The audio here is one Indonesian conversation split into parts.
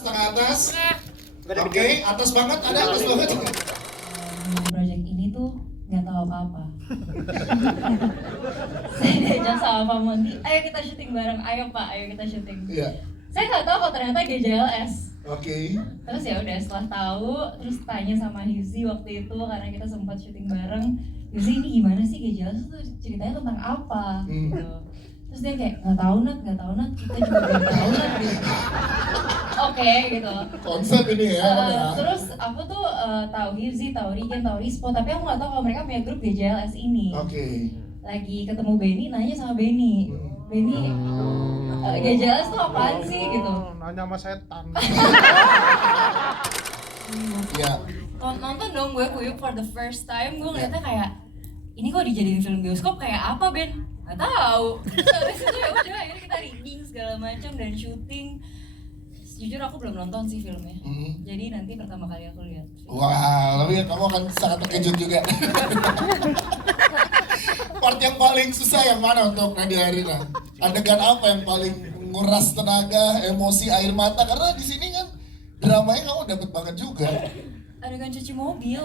Setengah atas. Oke, atas banget, ada atas banget. Project ini tuh nggak tahu apa-apa. Saya diajak sama Pak Monty, ayo kita syuting bareng, ayo Pak, ayo kita syuting. Iya. Saya nggak tahu kalau ternyata GJLS. Oke. Terus ya udah setelah tahu, terus tanya sama Hifzi waktu itu karena kita sempat syuting bareng. Hifzi, ini gimana sih GJLS tuh ceritanya tentang apa? Gitu. Terus dia kayak nggak tahu Nat, kita juga nggak tahu Nat. Gitu. Oke, gitu. Konsep ini ya. Terus aku tuh tahu Hifzi, tahu Rigen, tahu Rispo, tapi aku nggak tahu kalau mereka punya grup GJLS ini. Oke. Lagi ketemu Benny, nanya sama Benny, Benny, GJLS tuh apaan sih gitu? Nanya sama setan. Iya. Nonton dong gue Kuyuk for the first time, gue ngeliatnya kayak ini kok dijadiin film bioskop kayak apa Ben? Gak tahu. Terus habis itu ya udah akhirnya kita reading segala macam dan syuting. Jujur aku belum nonton sih filmnya, jadi nanti pertama kali aku lihat. Wah, tapi kamu akan sangat terkejut juga. Part yang paling susah yang mana untuk Nadia Arina? Adegan apa yang paling nguras tenaga, emosi, air mata? Karena di sini kan dramanya kamu dapat banget juga. Adegan cuci mobil.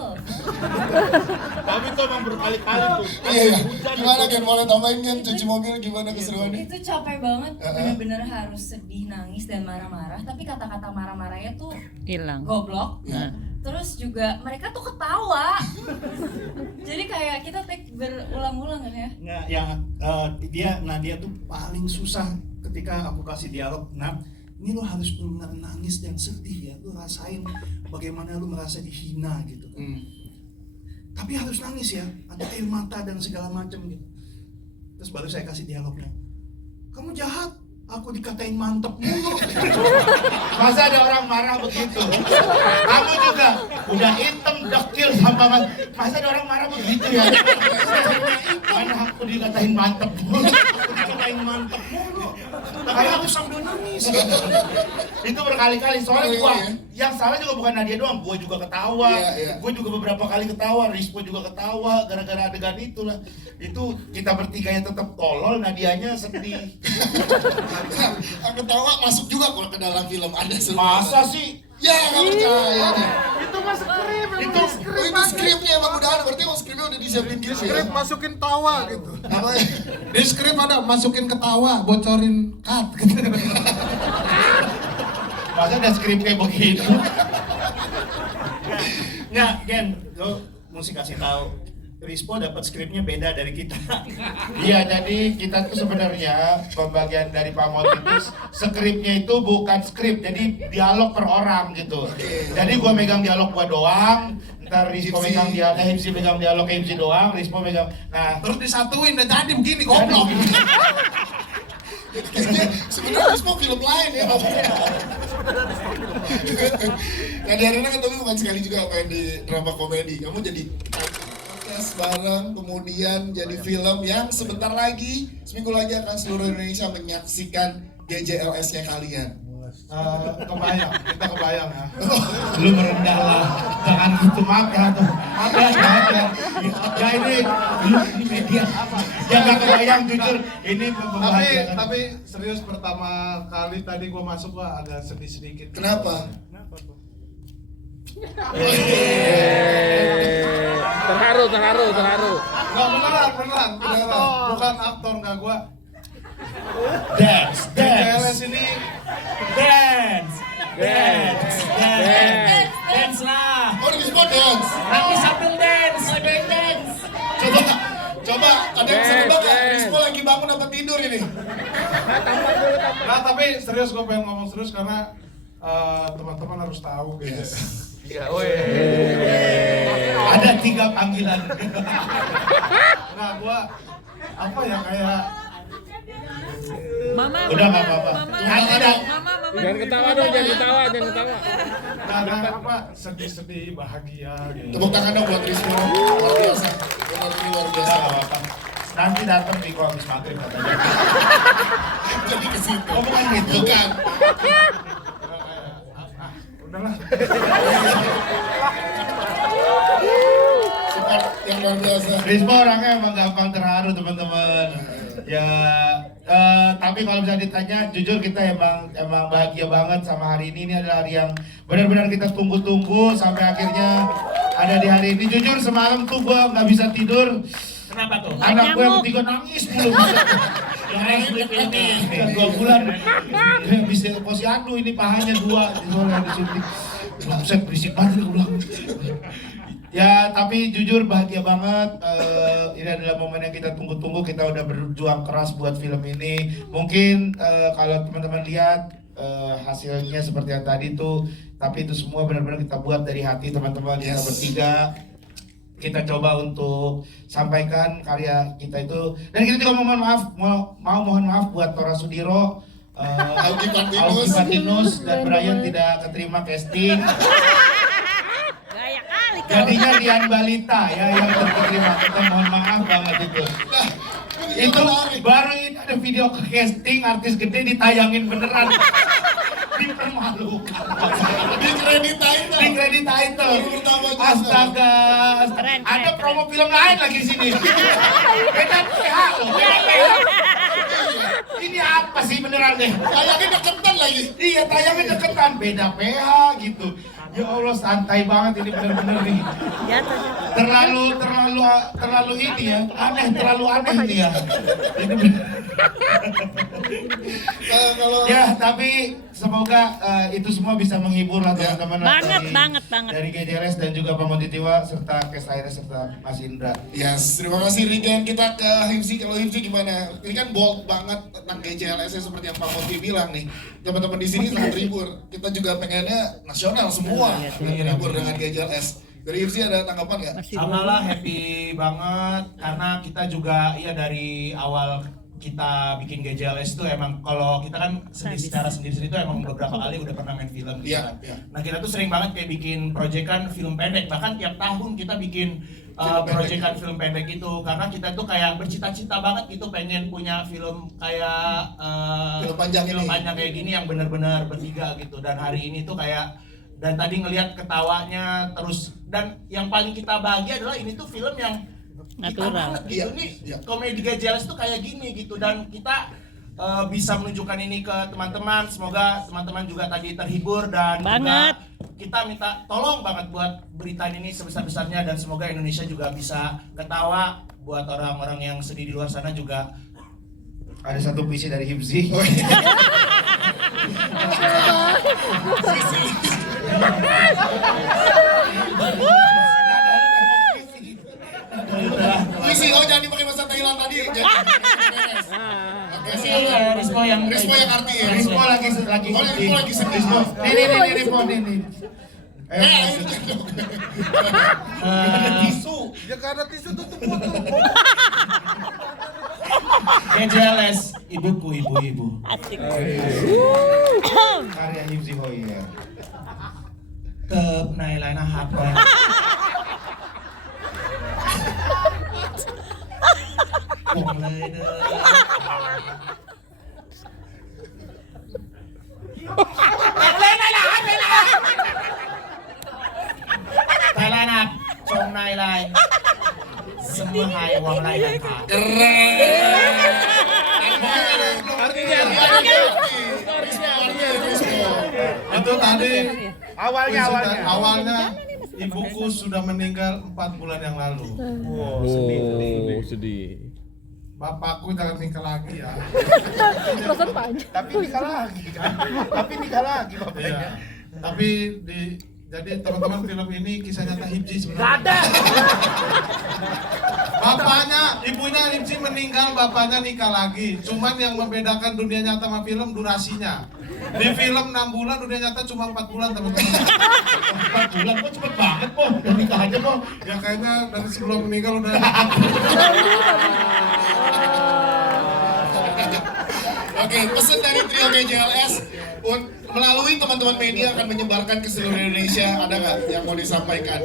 Tapi itu emang berkali-kali tuh. Iya. Gimana kan boleh tambahin kan cuci mobil gimana keseruannya? Itu capek banget, bener-bener harus sedih, nangis dan marah-marah. Tapi kata-kata marah-marahnya tuh hilang. Goblok. Ya. Terus juga mereka tuh ketawa. Jadi kayak kita take berulang-ulang kan ya. Nggak, yang Nadia tuh paling susah ketika aku kasih dialog. Nah, ini lo harus benar nangis dan sedih ya, lo rasain bagaimana lo merasa dihina gitu kan. Tapi harus nangis ya, ada air mata dan segala macam gitu. Terus baru saya kasih dialognya, kamu jahat, aku dikatain mantep mulu. Masa ada orang marah begitu? Kamu juga udah hitam, dekil, sampai masa ada orang marah begitu ya? Mana aku dikatain mantep mulu, dikatain mantep mulu. Tapi aku sambil nangis. Itu berkali-kali, soalnya gua yang salah juga bukan Nadia doang, gua juga ketawa. Gua juga beberapa kali ketawa, Rispo juga ketawa gara-gara adegan itulah. Itu kita bertiganya tetap tolol, Nadianya sedih. Aku tahu masuk juga kalau ke dalam film ada semua. Masa sih? Ya nggak percaya deh. Itu mah skrip, Itu skripnya emang udah ada, berarti emang skripnya udah disiapin gitu ya? skrip masukin tawa gitu. Apa ya? Di skrip ada masukin ketawa, bocorin cut gitu. Masa ada skrip kayak begitu? Nggak, Gen, lo mesti kasih tahu. Rispo dapat skripnya beda dari kita. Iya, jadi kita tuh sebenarnya pembagian dari Pak Mot itu skripnya itu bukan skrip, jadi dialog per orang gitu. Jadi gua megang dialog gua doang, ntar Rispo megang dialog, Hipsi megang dialog Hipsi doang, Rispo megang. Nah, Terus disatuin dan jadi begini goblok. Kayaknya sebenarnya semua film lain ya. Nadia Arina ketemu bukan sekali juga main di drama komedi. Kamu jadi podcast bareng, kemudian jadi film yang sebentar lagi, seminggu lagi akan seluruh Indonesia menyaksikan GJLS-nya kalian. Kebayang, kita kebayang ya. lu merendah lah, jangan gitu makan tuh. Ya ini media apa? Ya nggak kebayang jujur, ini membahagiakan. Tapi serius pertama kali tadi gua masuk gua agak sedih sedikit. Kenapa? Kenapa tuh? Terharu. Nggak beneran. Bukan aktor nggak gua. Dance. GJLS ini Dance lah. Oh, di sport dance. Nanti sambil dance. Coba, ada yang bisa nebak nggak? Rispo lagi bangun apa tidur ini? Nah, tapi serius gue pengen ngomong serius karena teman-teman harus tahu gitu. Ada 3 panggilan. Nah, gua apa ya kayak Mama. Udah nggak apa-apa. Mama. Jangan ketawa dong, jangan ketawa. nah, apa sedih-sedih bahagia gitu. Tepuk tangan dong buat Rispo. Luar biasa. Benar-benar luar biasa. Nggak apa-apa. Nanti datang di kok habis maghrib katanya. Jadi ke situ. Oh, bukan gitu. Bukan. Udahlah. Support yang luar biasa. Rispo orangnya emang gampang terharu teman-teman. Ya Tapi kalau bisa ditanya, jujur kita emang bahagia banget sama hari ini. Ini adalah hari yang benar-benar kita tunggu-tunggu sampai akhirnya ada di hari ini. Jujur semalam tuh gua nggak bisa tidur. Kenapa tuh? Anak gue yang ketiga nangis mulu. Yang ini 2 bulan. Bisa posyandu ini pahanya 2 di syuting. Buset berisik banget gue bilang. Ya tapi jujur bahagia banget. Ini adalah momen yang kita tunggu-tunggu. Kita udah berjuang keras buat film ini. Mungkin kalau teman-teman lihat hasilnya seperti yang tadi tuh, tapi itu semua benar-benar kita buat dari hati teman-teman. Kita bertiga, kita coba untuk sampaikan karya kita itu. Dan kita juga mohon maaf buat Tora Sudiro, Augie Patinus dan Brian tidak keterima casting. Jadinya Dian Balita ya yang terterima. Kita mohon maaf banget itu. Itu baru ini ada video ke casting artis gede ditayangin beneran. Dipermalukan. Di kredit title. Astaga. Ada promo film lain lagi di sini. Beda PH loh. Beda PH. Ini apa sih beneran deh? Tayangnya deketan lagi. Iya, tayangnya deketan. Beda PH gitu. Ya Allah, santai banget ini bener-bener nih. Terlalu ini ya. Terlalu aneh ini ya. Kalau Ya, tapi semoga itu semua bisa menghibur lah teman-teman Banget. dari GJLS dan juga Pak Montitiwa serta Kes Aire serta Mas Indra. Yes, terima kasih Rigan. Kita ke Himsi. Kalau Himsi gimana? Ini kan bold banget tentang GJLS seperti yang Pak Monti bilang nih. Teman-teman di sini sangat terhibur. Kita juga pengennya nasional semua terhibur dengan GJLS. Dari Himsi ada tanggapan nggak? Sama lah, happy banget karena kita juga dari awal kita bikin GJLS itu emang kalau kita kan secara sendiri itu emang beberapa kali udah pernah main film gitu Iya, kan. iya. Nah kita tuh sering banget kayak bikin proyekan film pendek, bahkan tiap tahun kita bikin Film pendek. proyekan film pendek itu karena kita tuh kayak bercita-cita banget gitu pengen punya film kayak Film panjang ini. kayak gini yang benar-benar bertiga gitu. Dan hari ini tuh kayak dan tadi ngelihat ketawanya terus, dan yang paling kita bahagia adalah ini tuh film yang kita banget gitu Iya, nih. iya. Komedi GJLS tuh kayak gini gitu, dan kita bisa menunjukkan ini ke teman-teman. Semoga teman-teman juga tadi terhibur dan Banget. juga kita minta tolong banget buat beritain ini sebesar-besarnya, dan semoga Indonesia juga bisa ketawa. Buat orang-orang yang sedih di luar sana juga Ada satu puisi dari Himsi. Puisi, jangan dipakai bahasa Thailand tadi. Oke, silakan. Rismo yang arti ya. Rismo lagi Rismo lagi sedih. Nih. Ayo. Tisu. Ya karena tisu tutup GJLS, ibuku, ibu-ibu. Asik. Karya Himsi Hoyer. Tep nailana hapon. Wongเลยเด้อ Thailand up, Chong Nai Lai. Semua hai Wang Lai dan Kak. Keren. Artinya Rismo. itu tadi Awalnya. ibuku sudah meninggal 4 bulan yang lalu. Oh, sedih. Bapakku jangan nikah lagi ya. Tapi nikah lagi kan? Bapaknya. Iya. Tapi jadi teman-teman film ini kisah nyata Himsi sebenarnya. Ibunya Himsi meninggal, bapaknya nikah lagi. Cuman yang membedakan dunia nyata sama film durasinya. Di film 6 bulan, dunia nyata cuma 4 bulan teman-teman. 4 bulan kok cepet banget po. Udah nikah aja po. Ya kayaknya dari sebelum meninggal udah. Oke, pesan dari trio GJLS melalui teman-teman media akan menyebarkan ke seluruh Indonesia. Ada nggak yang mau disampaikan?